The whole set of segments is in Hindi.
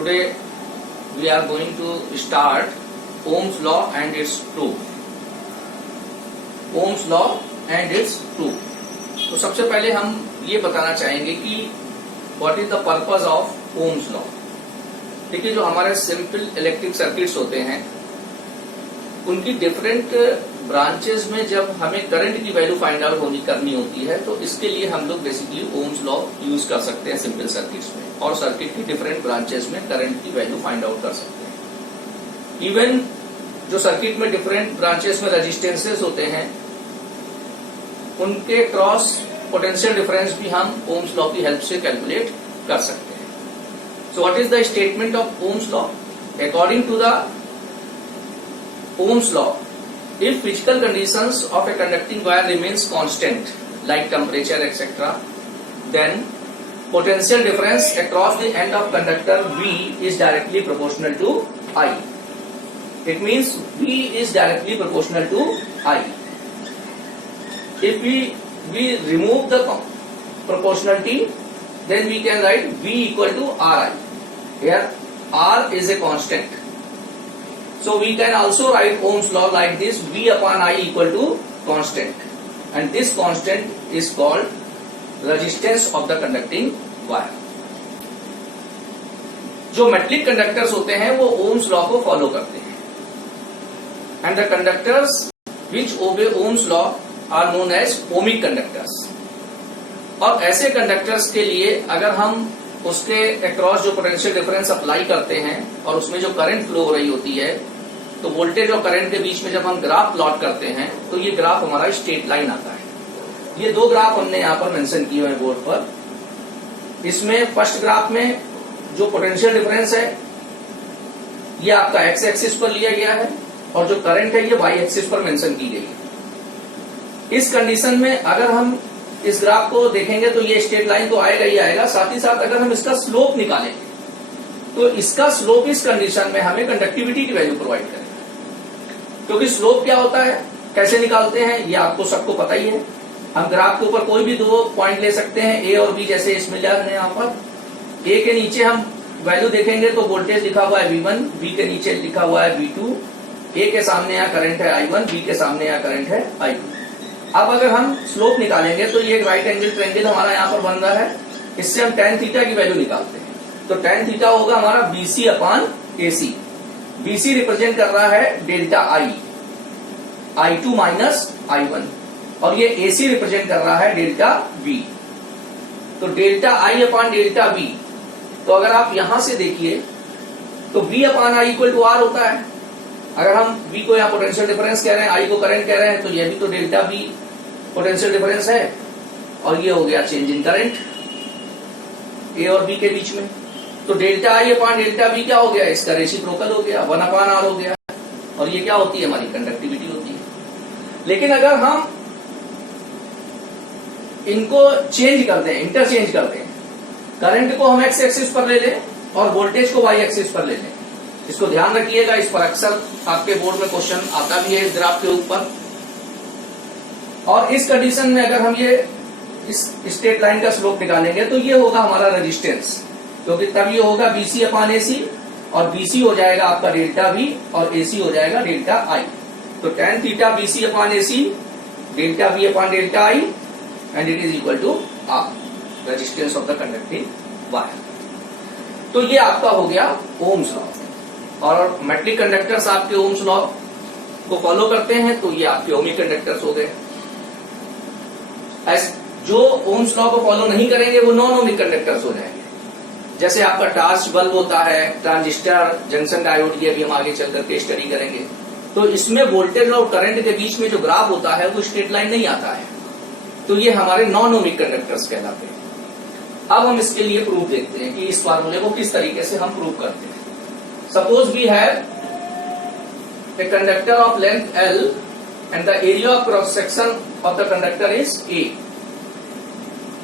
Today we are going to start Ohm's law and its proof. Ohm's law and its proof. तो सबसे पहले हम ये बताना चाहेंगे कि what is the purpose of Ohm's law. देखिए, जो हमारे सिंपल इलेक्ट्रिक सर्किट्स होते हैं उनकी डिफरेंट ब्रांचेस में जब हमें करंट की वैल्यू फाइंड आउट करनी होती है तो इसके लिए हम लोग बेसिकली ओम्स लॉ यूज कर सकते हैं सिंपल सर्किट्स में, और सर्किट की डिफरेंट ब्रांचेस में करंट की वैल्यू फाइंड आउट कर सकते हैं. इवन जो सर्किट में डिफरेंट ब्रांचेस में रेजिस्टेंसेस होते हैं उनके क्रॉस पोटेंशियल डिफरेंस भी हम ओम्स लॉ की हेल्प से कैलकुलेट कर सकते हैं. So what is the statement of Ohm's law? According to the Ohm's law, if physical conditions of a conducting wire remains constant, like temperature, etc., then potential difference across the end of conductor V is directly proportional to I. It means V is directly proportional to I. If we remove the proportionality, then we can write V equal to Ri. Here R is a constant. So we can also write Ohm's law like this: V upon I equal to constant, and this constant is called resistance of the conducting wire. जो मेटलिक कंडक्टर्स होते हैं वो Ohm's law को फॉलो करते हैं, and the conductors which obey Ohm's law are known as ohmic conductors. और ऐसे कंडक्टर्स के लिए अगर हम उसके अक्रॉस जो पोटेंशियल डिफरेंस अप्लाई करते हैं और उसमें जो करंट फ्लो हो रही होती है तो वोल्टेज और करंट के बीच में जब हम ग्राफ प्लॉट करते हैं तो ये ग्राफ हमारा स्ट्रेट लाइन आता है. ये दो ग्राफ हमने यहाँ पर मेंशन किए हुए हैं बोर्ड पर. इसमें फर्स्ट ग्राफ में जो पोटेंशियल डिफरेंस है ये आपका एक्स एक्सिस पर लिया गया है और जो करंट है ये वाई एक्सिस पर मेंशन की गई है. इस कंडीशन में अगर हम इस ग्राफ को देखेंगे तो ये स्ट्रेट लाइन तो आएगा ही आएगा, साथ ही साथ अगर हम इसका स्लोप निकालेंगे तो इसका स्लोप इस कंडीशन में हमें कंडक्टिविटी की वैल्यू प्रोवाइड करेगा. क्योंकि स्लोप क्या होता है, कैसे निकालते हैं, ये आपको सबको पता ही है. हम ग्राफ के ऊपर कोई भी दो पॉइंट ले सकते हैं, ए और बी, जैसे इसमें लिया है यहाँ पर. ए के नीचे हम वैल्यू देखेंगे तो वोल्टेज लिखा हुआ है V1, बी के नीचे लिखा हुआ है V2, ए के सामने यहाँ करंट है I1, बी के सामने यहाँ करंट है I2. अब अगर हम स्लोप निकालेंगे तो ये राइट एंगल ट्रायंगल हमारा यहाँ पर बन रहा है. इससे हम tan थीटा की वैल्यू निकालते हैं तो tan थीटा होगा हमारा BC upon AC. BC represent कर रहा है delta I, I2 minus I1, और ये AC रिप्रेजेंट कर रहा है डेल्टा V. तो delta I upon delta V, तो अगर आप यहां से देखिए तो V upon I equal to R होता है. अगर हम V को यहाँ पोटेंशियल डिफरेंस कह रहे हैं, I को करंट कह रहे हैं, तो ये भी तो डेल्टा V पोटेंशियल डिफरेंस है, और ये हो गया चेंज इन करंट A और B के बीच में. तो delta I upon delta V क्या हो गया, इसका रेसिप्रोकल हो गया, 1 अपॉन R हो गया, और ये क्या होती है, हमारी कंडक्टिविटी होती है. लेकिन अगर हम इनको चेंज करते हैं, इंटरचेंज करते हैं, करंट को हम एक्स एक्सिस पर ले लें और वोल्टेज को वाई एक्सिस पर ले लें, इसको ध्यान रखिएगा, इस पर अक्सर आपके बोर्ड में क्वेश्चन आता भी है इस ग्राफ के ऊपर. और इस कंडीशन में अगर हम ये इस स्ट्रेट लाइन का स्लोप निकालेंगे तो ये होगा हमारा रेजिस्टेंस, क्योंकि तब ये होगा BC अपॉन AC, और BC हो जाएगा आपका डेल्टा V और AC हो जाएगा डेल्टा I. तो tan theta BC upon AC, delta V upon delta I, and it is equal to R, resistance of the conducting wire. तो ये आपका हो गया ओम्स लॉ, और मेटलिक कंडक्टर्स आपके ओम्स लॉ को फॉलो करते हैं तो ये आपके ओमिक कंडक्टर्स हो गए. जो ओम्स लॉ को फॉलो नहीं करेंगे वो नॉन ओमिक कंडक्टर्स हो जाएंगे. जैसे आपका टार्च बल्ब होता है, ट्रांजिस्टर, जंक्शन डायोड, ये भी हम आगे चल करके स्टडी करेंगे. तो इसमें वोल्टेज और करंट के बीच में जो ग्राफ होता है वो स्ट्रेट लाइन नहीं आता है, तो ये हमारे नॉन ओमिक कंडक्टर्स कहलाते हैं. अब हम इसके लिए प्रूफ देखते हैं कि इस फार्मूले को किस तरीके से हम प्रूव करते हैं. Suppose we have a conductor of length L and the area of cross section of the conductor is A.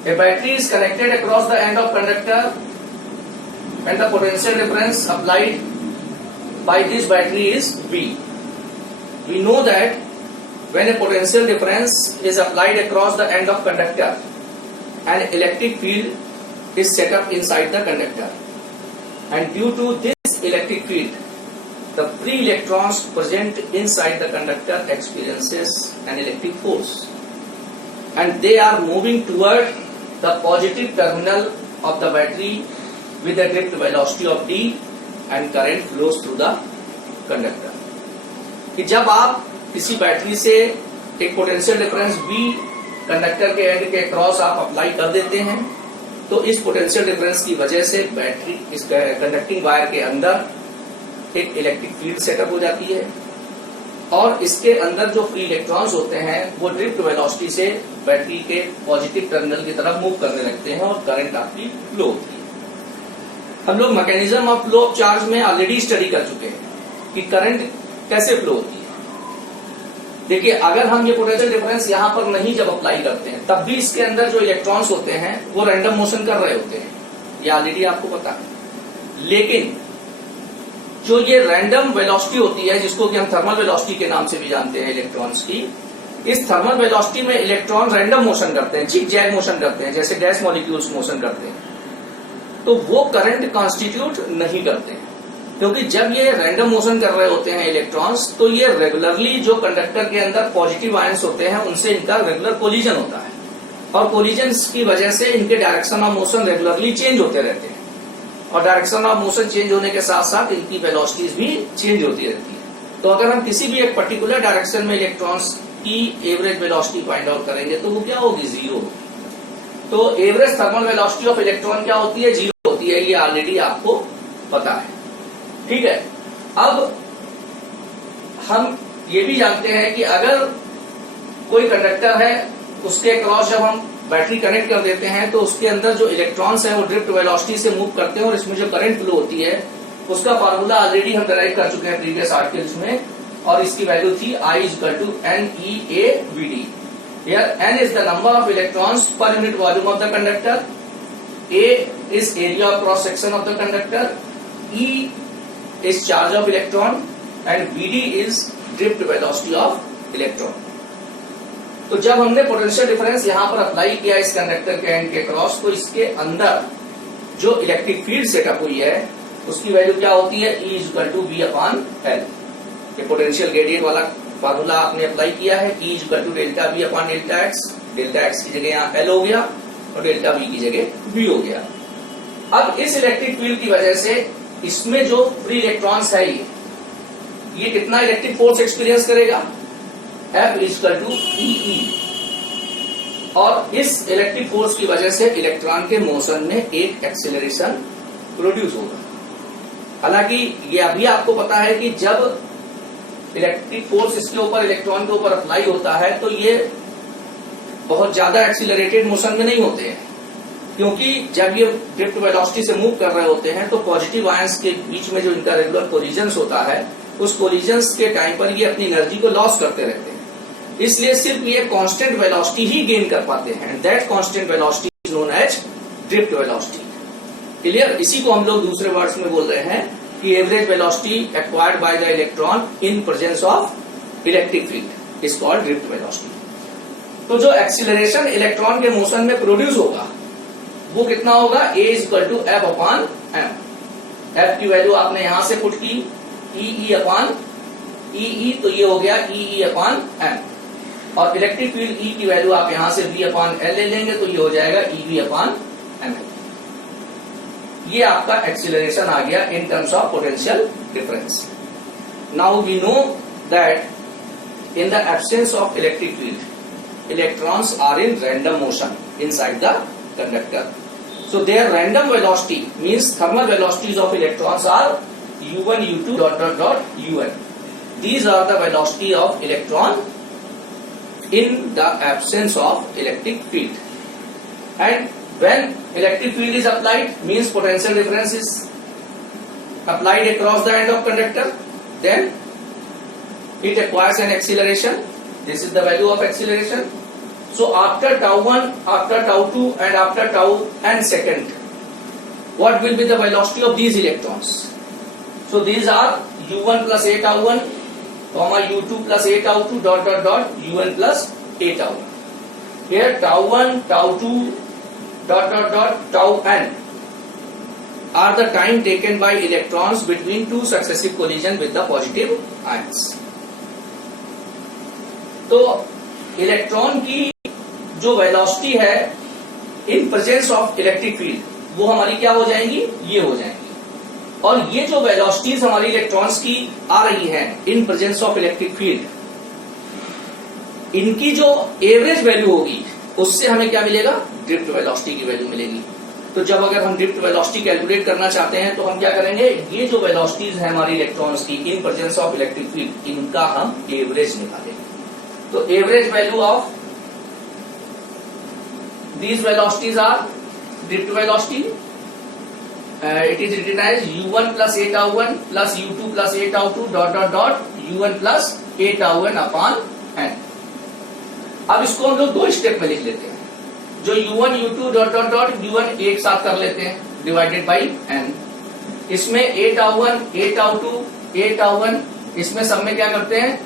A battery is connected across the end of conductor and the potential difference applied by this battery is V. We know that when a potential difference is applied across the end of conductor, an electric field is set up inside the conductor. and due to this electric field, the free electrons present inside the conductor experiences an electric force, and they are moving toward the positive terminal of the battery with a drift velocity of d, and current flows through the conductor. कि जब आप किसी बैटरी से एक पोटेंशियल डिफरेंस V कंडक्टर के एंड के क्रॉस आप अप्लाई कर देते हैं, तो इस पोटेंशियल डिफरेंस की वजह से बैटरी इस कंडक्टिंग वायर के अंदर एक इलेक्ट्रिक फील्ड सेटअप हो जाती है, और इसके अंदर जो फ्री इलेक्ट्रॉन्स होते हैं वो ड्रिफ्ट वेलोसिटी से बैटरी के पॉजिटिव टर्मिनल की तरफ मूव करने लगते हैं और करंट आपकी फ्लो होती है। हम लोग mechanism of flow of charge में ऑलरेडी स्टडी कर चुके हैं कि करंट कैसे फ्लो होती है। देखिए, अगर हम ये पोटेंशियल डिफरेंस यहां पर नहीं जब अप्लाई करते हैं, तब भी इसके अंदर जो इलेक्ट्रॉन्स होते हैं वो रैंडम मोशन कर रहे होते हैं, ये ऑलरेडी आपको पता है। लेकिन जो ये रैंडम वेलोसिटी होती है, जिसको कि हम थर्मल वेलोसिटी के नाम से भी जानते हैं इलेक्ट्रॉन्स की, इस थर्मल वेलोसिटी में इलेक्ट्रॉन रैंडम मोशन करते हैं, जिग जैग मोशन करते हैं, जैसे गैस मॉलिक्यूल्स मोशन करते हैं, तो वो करंट कॉन्स्टिट्यूट नहीं करते हैं, क्योंकि जब ये रैंडम मोशन कर रहे होते हैं इलेक्ट्रॉन्स, तो ये रेगुलरली जो कंडक्टर के अंदर पॉजिटिव आयंस होते हैं उनसे इनका रेगुलर कोलिजन होता है, और कोलिजन की वजह से इनके direction of motion regularly change होते रहते हैं, और डायरेक्शन ऑफ मोशन चेंज होने के साथ साथ इनकी वेलोसिटीज भी चेंज होती रहती है। तो अगर हम किसी भी एक पर्टिकुलर डायरेक्शन में इलेक्ट्रॉन्स की एवरेज वेलोसिटी फाइंड आउट करेंगे तो वो क्या होगी, जीरो होगी। तो average thermal velocity of electron क्या होती है, जीरो होती है, ये ऑलरेडी आपको पता है। ठीक है, अब हम ये भी जानते हैं कि अगर कोई कंडक्टर है, उसके क्रॉस जब हम बैटरी कनेक्ट कर देते हैं तो उसके अंदर जो इलेक्ट्रॉन्स हैं वो ड्रिफ्ट वेलोसिटी से मूव करते हैं, और इसमें जो करंट फ्लो होती है उसका फार्मूला ऑलरेडी हम डिराइव कर चुके हैं प्रीवियस आर्टिकल्स में, और इसकी वैल्यू थी I = NEAVD। Here N is the number of electrons per unit volume of the conductor, A is area of cross section of the conductor, E is charge of electron, and VD is drift velocity of electron। तो जब हमने पोटेंशियल डिफरेंस यहां पर अप्लाई किया इस कंडक्टर के एंड के क्रॉस, तो इसके अंदर जो इलेक्ट्रिक फील्ड सेटअप हुई है उसकी वैल्यू क्या होती है, E = V/L। ये पोटेंशियल ग्रेडियंट वाला फार्मूला आपने अप्लाई किया है, E = ΔV/ΔX। ΔX की जगह यहाँ L हो गया और ΔV की जगह V हो गया। अब इस इलेक्ट्रिक फील्ड की वजह से इसमें जो फ्री इलेक्ट्रॉन्स है ये कितना इलेक्ट्रिक फोर्स एक्सपीरियंस करेगा, F = EE, और इस इलेक्ट्रिक फोर्स की वजह से इलेक्ट्रॉन के मोशन में एक एक्सेलरेशन प्रोड्यूस होगा। हालांकि ये अभी आपको पता है कि जब इलेक्ट्रिक फोर्स इसके ऊपर इलेक्ट्रॉन के ऊपर अप्लाई होता है तो ये बहुत ज्यादा एक्सीलरेटेड मोशन में नहीं होते हैं, क्योंकि जब ये ड्रिफ्ट वेलोसिटी से मूव कर रहे होते हैं तो पॉजिटिव आयंस के बीच में जो इनका रेगुलर कोलिजन्स होता है, उस कोलिजन्स के टाइम पर ये अपनी एनर्जी को लॉस करते रहते हैं, इसलिए सिर्फ ये कांस्टेंट वेलोसिटी ही गेन कर पाते हैं। That constant velocity is known as drift velocity. Clear? इसी को हम लोग दूसरे वर्ड्स में बोल रहे हैं कि average velocity acquired by the electron in presence of electric field is called drift velocity. तो जो एक्सीलरेशन इलेक्ट्रॉन के मोशन में प्रोड्यूस होगा वो कितना होगा, A = F/m। F की वैल्यू आपने यहां से पुट की EE/EE, तो ये हो गया EE/m, और इलेक्ट्रिक फील्ड E की वैल्यू आप यहां से V/L ले लेंगे तो ये हो जाएगा EV/m। ये आपका एक्सीलरेशन आ गया in terms of potential difference. Now we know that in the absence of electric field electrons are in random motion inside the conductor. So their random velocity means thermal velocities of electrons are U1, U2, ... UN. These are the velocity of electron in the absence of electric field. And when electric field is applied, means potential difference is applied across the end of conductor, then it acquires an acceleration. This is the value of acceleration. So after τ1, after τ2 and after τn second, what will be the velocity of these electrons? So these are U1 plus A τ1, U2 plus A τ2, ... UN plus A τ1. Here τ1, τ2, ... τn are the time taken by electrons between two successive collision with the positive ions. तो इलेक्ट्रॉन की जो वेलोसिटी है in presence of electric field वो हमारी क्या हो जाएंगी, ये हो जाएंगी। और ये जो वेलोसिटीज हमारी इलेक्ट्रॉन्स की आ रही है in presence of electric field, इनकी जो एवरेज वैल्यू होगी उससे हमें क्या मिलेगा, ड्रिफ्ट वेलोसिटी की वैल्यू मिलेगी। तो जब अगर हम ड्रिफ्ट वेलोसिटी कैलकुलेट करना चाहते हैं तो हम क्या करेंगे, ये जो वेलोसिटीज है हमारी इलेक्ट्रॉन्स की in presence of electric field, इनका हम एवरेज निकालेंगे। तो average value of these velocities are drift velocity. It is written as u1 plus a tau 1 plus u2 plus a tau 2 dot dot dot u1 plus a tau 1 upon n. अब इसको हम लोग दो स्टेप में लिख लेते हैं। जो u1 u2 dot dot dot u1 एक साथ कर लेते हैं डिवाइडेड बाई n। इसमें a tau 1 a tau 2 a tau 1, इसमें सब में क्या करते हैं,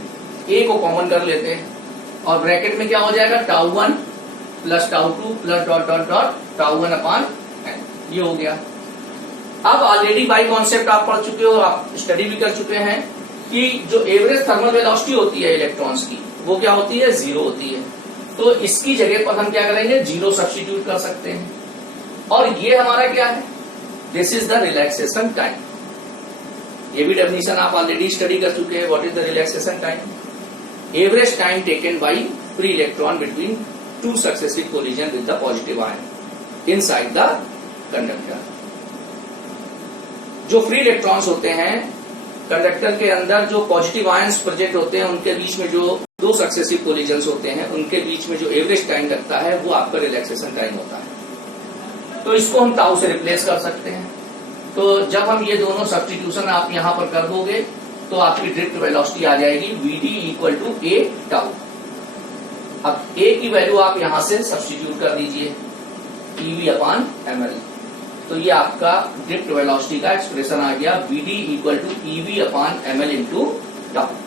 a को कॉमन कर लेते हैं और ब्रैकेट में क्या हो जाएगा, tau 1 plus tau 2 plus dot dot dot tau 1 upon n, ये हो गया। अब ऑलरेडी बाई कॉन्सेप्ट आप पढ़ चुके हो, आप स्टडी भी कर चुके हैं कि जो एवरेज थर्मल वेलोसिटी होती है इलेक्ट्रॉन्स की वो क्या होती है, जीरो होती है। तो इसकी जगह पर हम क्या करेंगे, जीरो सब्स्टिट्यूट कर सकते हैं। और ये हमारा क्या है, this is the relaxation time. ये भी डेफिनेशन आप ऑलरेडी स्टडी कर चुके हैं। What is the relaxation time, average time taken by free electron between two successive collision with the positive ion inside the conductor. जो फ्री इलेक्ट्रॉन्स होते हैं कंडक्टर के अंदर, जो पॉजिटिव आयंस प्रेजेंट होते हैं, उनके बीच में जो दो सक्सेसिव कोलिजन्स होते हैं, उनके बीच में जो एवरेज टाइम लगता है वो आपका रिलैक्सेशन टाइम होता है। तो इसको हम टाउ से रिप्लेस कर सकते हैं। तो जब हम ये दोनों सब्स्टिट्यूशन आप यहां पर कर दोगे तो आपकी ड्रिफ्ट वेलोसिटी आ जाएगी vd equal to a tau. अब a की वैल्यू आप यहां से सब्स्टिट्यूट कर दीजिए ev अपॉन ml। तो ये आपका ड्रिफ्ट वेलोसिटी का एक्सप्रेशन आ गया, vd equal to ev upon ml into tau.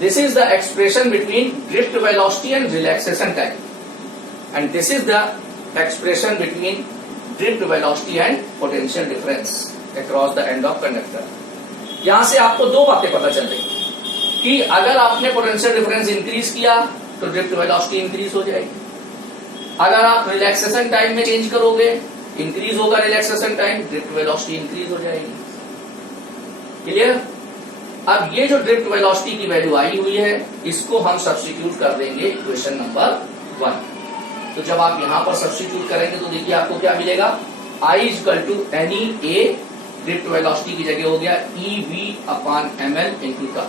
This is the expression between drift velocity and relaxation time, and this is the expression between drift velocity and potential difference across the end of conductor। यहां से आपको दो बातें पता चल रही कि अगर आपने पोटेंशियल डिफरेंस इंक्रीज किया तो ड्रिफ्ट वेलोसिटी इंक्रीज हो जाएगी, अगर आप रिलैक्सेशन टाइम में चेंज करोगे इंक्रीज होगा relaxation time, drift velocity increase हो जाएगी। क्लियर। अब ये जो ड्रिफ्ट वेलोसिटी की वैल्यू आई हुई है इसको हम सब्स्टिट्यूट कर देंगे इक्वेशन नंबर 1। तो जब आप यहां पर सब्स्टिट्यूट करेंगे तो देखिए आपको क्या मिलेगा, I equal to n e A, drift velocity की जगह हो गया ev upon ml into tau.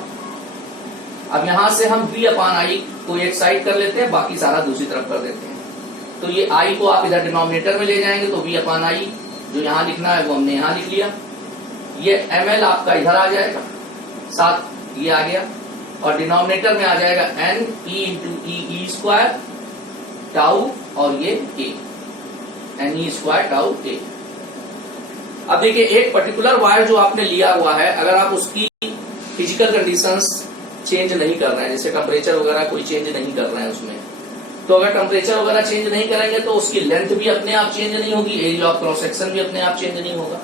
अब यहां से हम v अपॉन आई को एक साइड कर लेते हैं, बाकी सारा दूसरी तरफ कर देते हैं। तो ये i को आप इधर डिनोमिनेटर में ले जाएंगे तो v अपॉन आई जो यहां लिखना है वो हमने यहां लिख लिया। ये ml आपका इधर आ जाएगा, साथ ये आ गया, और डिनोमिनेटर में आ जाएगा n e into e square tau और ये a, n e square tau a। अब देखिए एक पर्टिकुलर वायर जो आपने लिया हुआ है, अगर आप उसकी फिजिकल कंडीशंस चेंज नहीं कर रहे हैं, जैसे टेम्परेचर वगैरह कोई चेंज नहीं कर रहे हैं उसमें, तो अगर टेम्परेचर वगैरह चेंज नहीं करेंगे तो उसकी लेंथ भी अपने आप चेंज नहीं होगी, एरिया ऑफ क्रॉस सेक्शन भी अपने आप चेंज नहीं होगा।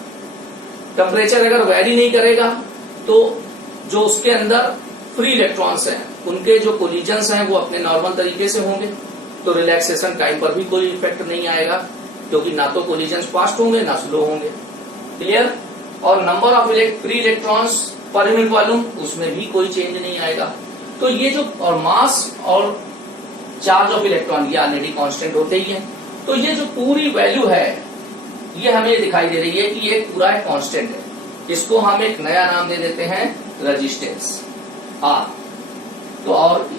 टेम्परेचर अगर वेरी नहीं करेगा तो जो उसके अंदर फ्री इलेक्ट्रॉन्स हैं उनके जो कोलिजन्स हैं वो अपने नॉर्मल तरीके से होंगे, तो रिलैक्सेशन टाइम पर भी कोई इफेक्ट नहीं आएगा, क्योंकि ना तो कोलिजन्स फास्ट होंगे ना स्लो होंगे। क्लियर। और number of free electrons per unit volume उसमें भी कोई चेंज नहीं आएगा। तो ये जो और मास और चार्ज ऑफ इलेक्ट्रॉन ये ऑलरेडी कांस्टेंट होते ही है। तो ये जो पूरी वैल्यू है ये हमें दिखाई दे रही है कि ये पूरा एक कांस्टेंट है। इसको हम एक नया नाम दे देते हैं रेजिस्टेंस R। तो और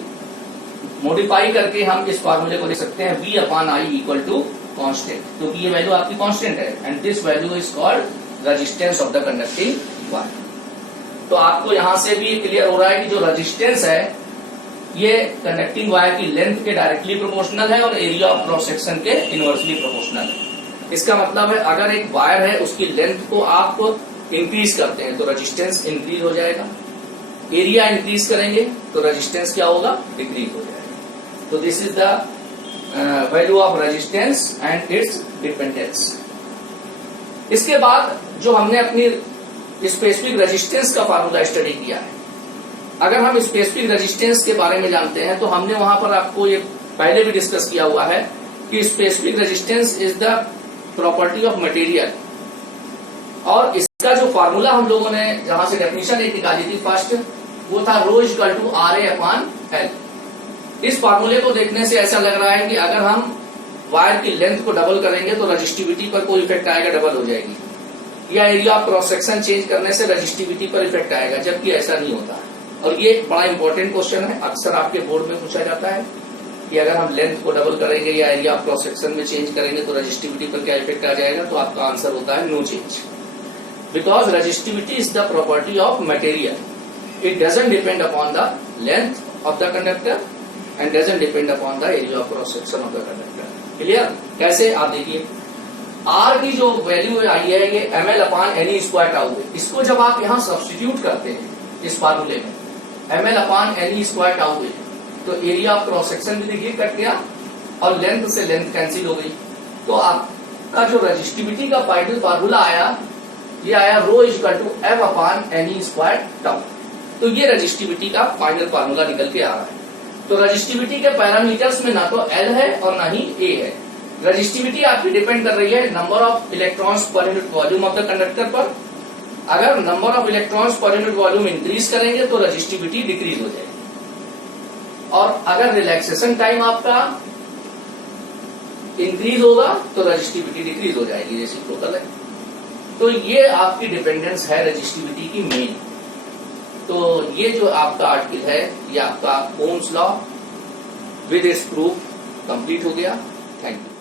मॉडिफाई करके हम इस फॉर्मूले को लिख सकते हैं V upon I equal to constant, क्योंकि ये वैल्यू आपकी कांस्टेंट है and this value is called resistance of the conducting wire. तो आपको यहां से भी क्लियर हो रहा है कि जो रेजिस्टेंस है ये कंडक्टिंग वायर की लेंथ के डायरेक्टली प्रोपोर्शनल है और एरिया ऑफ क्रॉस सेक्शन के इनवर्सली प्रोपोर्शनल है। इसका मतलब है अगर एक वायर है उसकी लेंथ को आप इंक्रीज करते हैं तो रेजिस्टेंस इंक्रीज हो जाएगा, एरिया इंक्रीज करेंगे तो रेजिस्टेंस क्या होगा, डिक्रीज हो जाएगा। तो this is the value of resistance and it's dependence. इसके बाद जो हमने अपनी स्पेसिफिक रेजिस्टेंस का फार्मूला स्टडी किया है, अगर हम स्पेसिफिक रेजिस्टेंस के बारे में जानते हैं तो हमने वहां पर आपको ये पहले भी डिस्कस किया हुआ है कि specific resistance is the property of material, और इसका जो फार्मूला हम लोगों ने जहां से डेफिनेशन एक निकाली थी फर्स्ट, वो था रो इक्वल टू RA/L। इस फार्मूले को देखने से ऐसा लग रहा है कि अगर हम वायर की लेंथ को डबल करेंगे तो रजिस्टिविटी पर कोई इफेक्ट आएगा, डबल हो जाएगी, या area of cross section change करने से रजिस्टिविटी पर इफेक्ट आएगा, जबकि ऐसा नहीं होता है। और ये एक बड़ा इंपॉर्टेंट क्वेश्चन है, अक्सर आपके बोर्ड में पूछा जाता है कि अगर हम लेंथ को डबल करेंगे या एरिया ऑफ क्रॉस सेक्शन में चेंज करेंगे तो रजिस्टिविटी पर क्या इफेक्ट आ जाएगा, तो आपका आंसर होता है no change, because resistivity is the property of material, it doesn't depend upon the length of the conductor and doesn't depend upon the area of cross section of the conductor. Clear? कैसे? आप देखिए, आर की जो वैल्यू आई है ये ml/ne² है। इसको जब आप यहाँ सब्स्टिट्यूट करते हैं इस फार्मूले में ml/ne² है, तो एरिया ऑफ क्रॉस सेक्शन भी देखिए कट गया और लेंथ से लेंथ कैंसिल हो गई, तो आपका जो रजिस्टिविटी का फाइनल फार्मूला आया ये आया रो इक्वल टू F/ne²। तो ये रजिस्टिविटी का फाइनल फार्मूला निकल के आ रहा है। तो रजिस्टिविटी के पैरामीटर्स में ना तो L है और ना ही A है। रजिस्टिविटी आपकी डिपेंड कर रही है number of electrons per unit volume of the conductor पर। अगर number of electrons per unit volume increase करेंगे तो रजिस्टिविटी डिक्रीज हो जाएगी, और अगर रिलैक्सेशन टाइम आपका इंक्रीज होगा तो रजिस्टिविटी डिक्रीज हो जाएगी, रेसिप्रोकल है। तो ये आपकी डिपेंडेंस है रजिस्टिविटी की मेन। तो ये जो आपका आर्टिकल है ये आपका Ohm's law with its proof complete हो गया। Thank you.